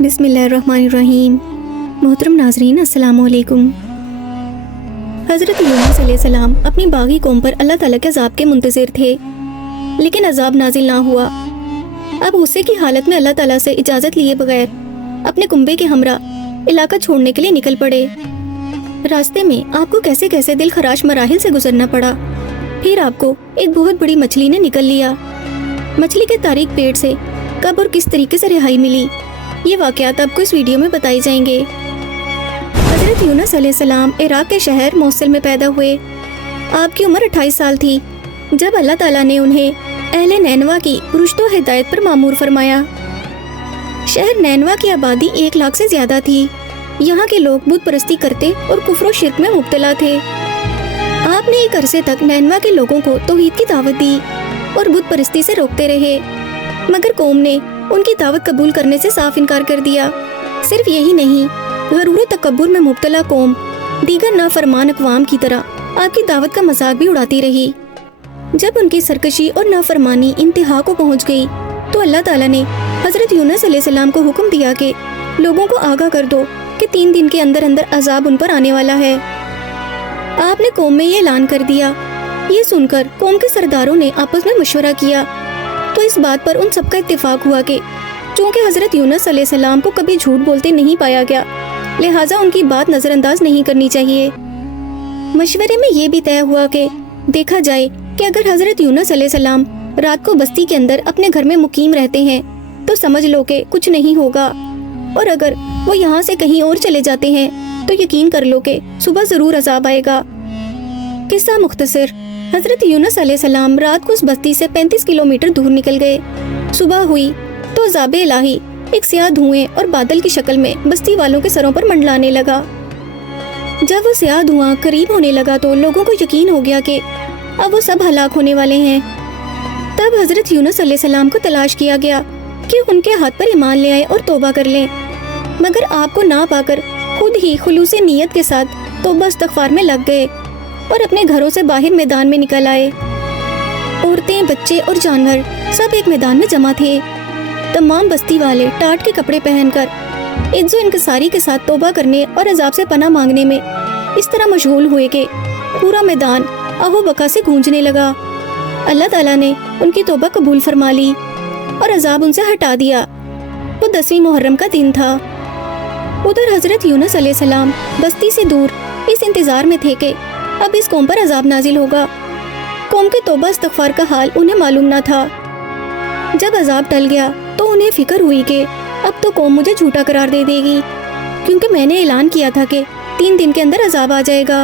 बिस्मिल्लाहिर्रहमानिर्रहीम। मोहतरम नाजरीन, अस्सलाम वालेकुम। हज़रत यूनुस अलैहिस्सलाम अपनी बागी कौम पर अल्लाह ताला के अज़ाब के मुंतज़िर थे, लेकिन अज़ाब नाजिल ना हुआ। अब गुस्से की हालत में अल्लाह ताला से इजाज़त लिए बगैर अपने कुंबे के हमरा इलाका छोड़ने के लिए निकल पड़े। रास्ते में आपको कैसे कैसे दिल खराश मराहिल से गुजरना पड़ा। फिर आपको एक बहुत बड़ी मछली ने निकल लिया। मछली के तारीक पेट से कब और किस तरीके से रिहाई मिली, ये वाक़यात आपको इस वीडियो में बताए जाएंगे। हज़रत यूनुस अलैहिस्सलाम इराक के शहर मोसल में पैदा हुए। आपकी उम्र 28 साल थी जब अल्लाह ताला ने उन्हें अहले नैनवा की रुश्द व हिदायत पर मामूर फरमाया। शहर नैनवा की आबादी 1 लाख से ज़्यादा थी। यहाँ के लोग बुत परस्ती करते और कुफ्र व शिर्क में मुब्तला थे। आपने एक अरसे तक नैनवा के लोगों को तौहीद की दावत दी और बुत परस्ती से रोकते रहे, मगर कौम ने उनकी दावत कबूल करने से साफ इनकार कर दिया। सिर्फ यही नहीं, गरूर तकब्बुर में मुब्तला कौम दीगर नाफरमान अक़वाम की तरह आपकी दावत का मजाक भी उड़ाती रही। जब उनकी सरकशी और नाफरमानी इंतहा को पहुंच गई तो अल्लाह ताला ने हज़रत यूनुस अलैहिस्सलाम को हुक्म दिया कि लोगों को आगाह कर दो कि 3 दिन के अंदर अंदर अजाब उन पर आने वाला है। आपने कौम में ये ऐलान कर दिया। ये सुनकर कौम के सरदारों ने आपस में मशवरा किया तो इस बात पर उन सबका इत्तेफाक हुआ कि चूँकि हज़रत यूनुस अलैहिस्सलाम को कभी झूठ बोलते नहीं पाया गया, लिहाजा उनकी बात नज़रअंदाज नहीं करनी चाहिए। मशवरे में ये भी तय हुआ कि देखा जाए कि अगर हज़रत यूनुस अलैहिस्सलाम रात को बस्ती के अंदर अपने घर में मुकीम रहते हैं तो समझ लो कि कुछ नहीं होगा, और अगर वो यहाँ से कहीं और चले जाते हैं तो यकीन कर लो कि सुबह ज़रूर अजाब आएगा। किस्सा मुख्तसर, हज़रत यूनुस अलैहिस्सलाम रात को उस बस्ती से 35 किलोमीटर दूर निकल गए। सुबह हुई तो अज़ाब इलाही एक स्याह धुएं और बादल की शक्ल में बस्ती वालों के सरों पर मंडलाने लगा। जब वो स्याह धुआं करीब होने लगा तो लोगों को यकीन हो गया कि अब वो सब हलाक होने वाले हैं। तब हज़रत यूनुस अलैहिस्सलाम को तलाश किया गया कि उनके हाथ पर ईमान ले आए और तौबा कर लें, मगर आपको ना पाकर खुद ही खुलूसे नीयत के साथ तौबा इस्तग़फ़ार में लग गए और अपने घरों से बाहर मैदान में निकल आए। औरतें, बच्चे और जानवर सब एक मैदान में जमा थे। तमाम बस्ती वाले टाट के कपड़े पहनकर इज्जो इनकसारी के साथ तौबा करने और अजाब से पनाह मांगने में इस तरह मशगूल हुए कि पूरा मैदान अहो बका से गूंजने लगा। अल्लाह ताला ने उनकी तौबा कबूल फरमा ली और अजाब उनसे हटा दिया। वो 10वीं मुहर्रम का दिन था। उधर हज़रत यूनुस अलैहिस्सलाम बस्ती से दूर इस इंतज़ार में थे कि अब इस कौम पर अजाब नाजिल होगा। कौम के तौबा इस्तग़फ़ार का हाल उन्हें मालूम ना था। जब अजाब टल गया तो उन्हें फिक्र हुई कि अब तो कौम मुझे झूठा करार दे देगी, क्योंकि मैंने ऐलान किया था कि 3 दिन के अंदर अजाब आ जाएगा।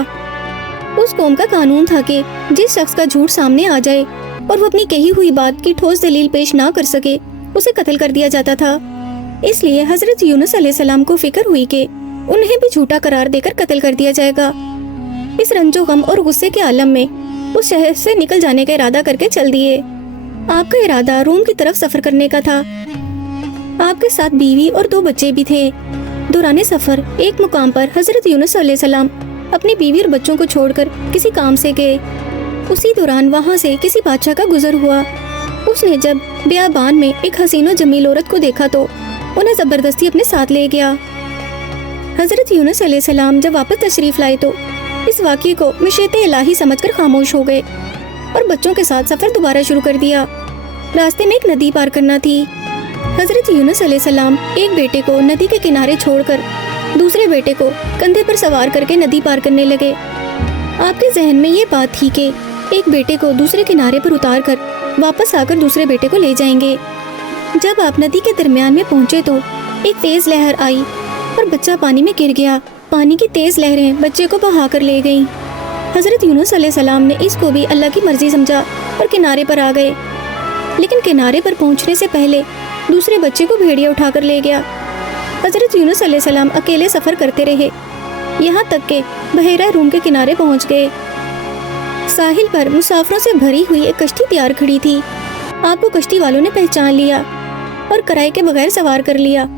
उस कौम का कानून था कि जिस शख्स का झूठ सामने आ जाए और वो अपनी कही हुई बात की ठोस दलील पेश ना कर सके, उसे कत्ल कर दिया जाता था। इसलिए हज़रत यूनुस अलैहिस्सलाम को फिक्र हुई कि उन्हें भी झूठा करार देकर कत्ल कर दिया जाएगा। इस रंजो गम और गुस्से के आलम में उस शहर से निकल जाने का इरादा करके चल दिए। आपका इरादा रोम की तरफ सफर करने का था। आपके साथ बीवी और 2 बच्चे भी थे। दौरान सफर एक मुकाम पर हज़रत यूनुस अलैहिस्सलाम अपनी बीवी और बच्चों को छोड़कर किसी काम से गए। उसी दौरान वहाँ से किसी बादशाह का गुजर हुआ। उसने जब बियाबान में एक हसीन और जमील औरत को देखा तो उन्हें ज़बरदस्ती अपने साथ ले गया। हज़रत यूनुस अलैहिस्सलाम जब वापस तशरीफ़ लाए तो इस वाक़ये को मशीयत इलाही समझकर खामोश हो गए और बच्चों के साथ सफ़र दोबारा शुरू कर दिया। रास्ते में एक नदी पार करना थी। हज़रत यूनुस अलैहिस्सलाम एक बेटे को नदी के किनारे छोड़कर दूसरे बेटे को कंधे पर सवार करके नदी पार करने लगे। आपके जहन में ये बात थी कि एक बेटे को दूसरे किनारे पर उतार कर वापस आकर दूसरे बेटे को ले जाएंगे। जब आप नदी के दरमियान में पहुँचे तो एक तेज़ लहर आई और बच्चा पानी में गिर गया। पानी की तेज़ लहरें बच्चे को बहा कर ले गईं। हज़रत यूनुस अलैहिस्सलाम ने इसको भी अल्लाह की मर्जी समझा और किनारे पर आ गए, लेकिन किनारे पर पहुंचने से पहले दूसरे बच्चे को भेड़िया उठाकर ले गया। हज़रत यूनुस अलैहिस्सलाम अकेले सफ़र करते रहे, यहाँ तक कि बहरा रूम के किनारे पहुँच गए। साहिल पर मुसाफिरों से भरी हुई एक कश्ती तैयार खड़ी थी। आपको कश्ती वालों ने पहचान लिया और किराए के बगैर सवार कर लिया।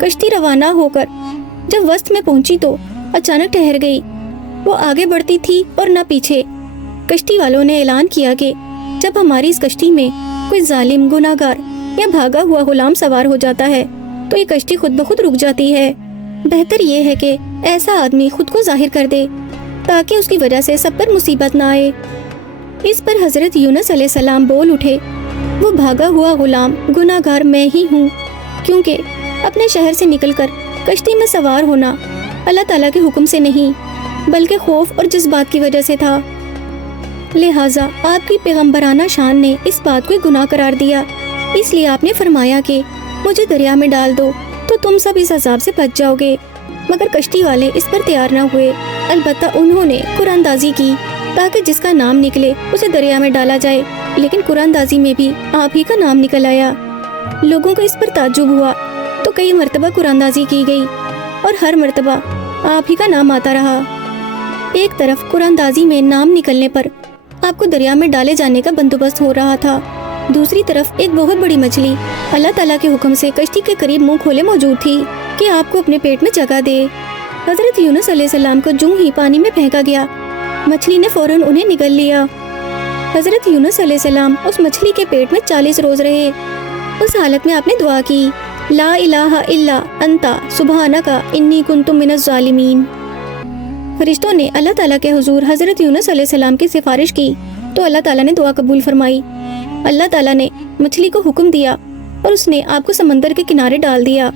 कश्ती रवाना होकर जब वस्त में पहुंची तो अचानक ठहर गई। वो आगे बढ़ती थी और न पीछे। कश्ती वालों ने ऐलान किया कि जब हमारी इस कश्ती में कोई जालिम, गुनाहगार या भागा हुआ गुलाम सवार हो जाता है تو یہ کشتی خود بخود رک جاتی ہے۔ بہتر یہ ہے کہ ایسا آدمی خود کو ظاہر کر دے تاکہ اس کی وجہ سے سب پر مصیبت نہ آئے۔ اس پر حضرت یونس علیہ السلام بول اٹھے، وہ بھاگا ہوا غلام گناہ گار میں ہی ہوں، کیونکہ اپنے شہر سے نکل کر کشتی میں سوار ہونا اللہ تعالیٰ کے حکم سے نہیں بلکہ خوف اور جذبات کی وجہ سے تھا۔ لہٰذا آپ کی پیغمبرانہ شان نے اس بات کو گناہ قرار دیا، اس لیے آپ نے فرمایا کہ مجھے دریا میں ڈال دو تو تم سب اس عذاب سے بچ جاؤ گے۔ مگر کشتی والے اس پر تیار نہ ہوئے، البتہ انہوں نے قرآن اندازی کی تاکہ جس کا نام نکلے اسے دریا میں ڈالا جائے، لیکن قرآن اندازی میں بھی آپ ہی کا نام نکل آیا۔ لوگوں کو اس پر تعجب ہوا تو کئی مرتبہ قرآن اندازی کی گئی اور ہر مرتبہ آپ ہی کا نام آتا رہا۔ ایک طرف قرآن اندازی میں نام نکلنے پر آپ کو دریا میں ڈالے جانے کا بندوبست ہو رہا تھا، دوسری طرف ایک بہت بڑی مچھلی اللہ تعالیٰ کے حکم سے کشتی کے قریب منہ کھولے موجود تھی کہ آپ کو اپنے پیٹ میں جگہ دے۔ حضرت یونس علیہ السلام کو جوں ہی پانی میں پھینکا گیا، مچھلی نے فوراً انہیں نگل لیا۔ حضرت یونس علیہ السلام اس مچھلی کے پیٹ میں 40 روز رہے۔ اس حالت میں آپ نے دعا کی، لا الہ الا انتا سبحانک انی کنت من الظالمین۔ فرشتوں نے اللہ تعالیٰ کے حضور حضرت یونس علیہ السلام کی سفارش کی تو اللہ تعالیٰ نے دعا قبول فرمائی۔ اللہ تعالیٰ نے مچھلی کو حکم دیا اور اس نے آپ کو سمندر کے کنارے ڈال دیا۔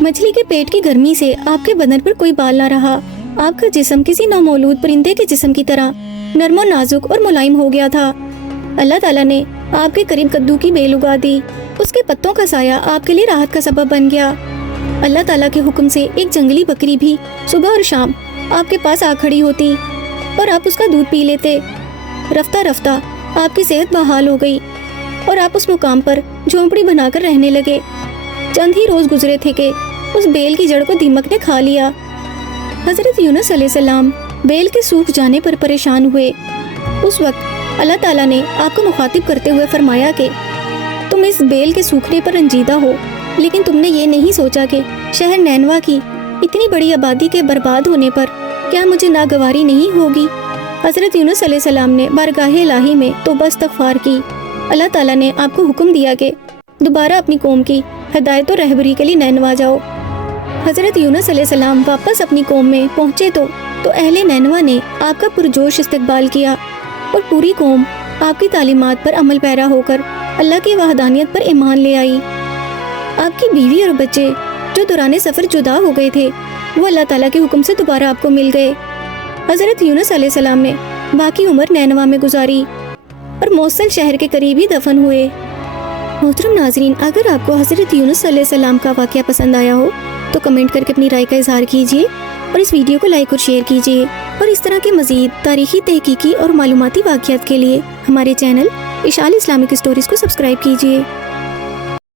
مچھلی کے پیٹ کی گرمی سے آپ کے بدن پر کوئی بال نہ رہا، آپ کا جسم کسی نومولود پرندے کے جسم کی طرح نرم و نازک اور ملائم ہو گیا تھا۔ اللہ تعالیٰ نے آپ کے قریب کدو کی بیل اگا دی، اس کے پتوں کا سایہ آپ کے لیے راحت کا سبب بن گیا۔ اللہ تعالیٰ کے حکم سے ایک جنگلی بکری بھی صبح اور شام آپ کے پاس آ کھڑی ہوتی اور آپ اس کا دودھ پی لیتے۔ رفتہ رفتہ آپ کی صحت بحال ہو گئی اور آپ اس مقام پر جھونپڑی بنا کر رہنے لگے۔ چند ہی روز گزرے تھے کہ اس بیل کی جڑ کو دیمک نے کھا لیا۔ حضرت یونس علیہ السلام بیل کے سوکھ جانے پر پریشان ہوئے۔ اس وقت اللہ تعالیٰ نے آپ کو مخاطب کرتے ہوئے فرمایا کہ تم اس بیل کے سوکھنے پر رنجیدہ ہو، لیکن تم نے یہ نہیں سوچا کہ شہر نینوا کی اتنی بڑی آبادی کے برباد ہونے پر کیا مجھے ناگواری نہیں ہوگی۔ حضرت یونس علیہ السلام نے بارگاہ الہی میں توبہ استغفار کی۔ اللہ تعالیٰ نے آپ کو حکم دیا کہ دوبارہ اپنی قوم کی ہدایت و رہبری کے لیے نینوا جاؤ۔ حضرت یونس علیہ السلام واپس اپنی قوم میں پہنچے تو اہل نینوا نے آپ کا پرجوش استقبال کیا اور پوری قوم آپ کی تعلیمات پر عمل پیرا ہو کر اللہ کی وحدانیت پر ایمان لے آئی۔ آپ کی بیوی اور بچے جو دوران سفر جدا ہو گئے تھے وہ اللہ تعالیٰ کے حکم سے دوبارہ آپ کو مل گئے۔ حضرت یونس علیہ السلام نے باقی عمر نینوا میں گزاری اور موصل شہر کے قریب ہی دفن ہوئے۔ محترم ناظرین، اگر آپ کو حضرت یونس علیہ السلام کا واقعہ پسند آیا ہو تو کمنٹ کر کے اپنی رائے کا اظہار کیجیے اور اس ویڈیو کو لائک اور شیئر کیجیے، اور اس طرح کے مزید تاریخی، تحقیقی اور معلوماتی واقعات کے لیے ہمارے چینل اشعال اسلامک اسٹوریز کو سبسکرائب کیجیے۔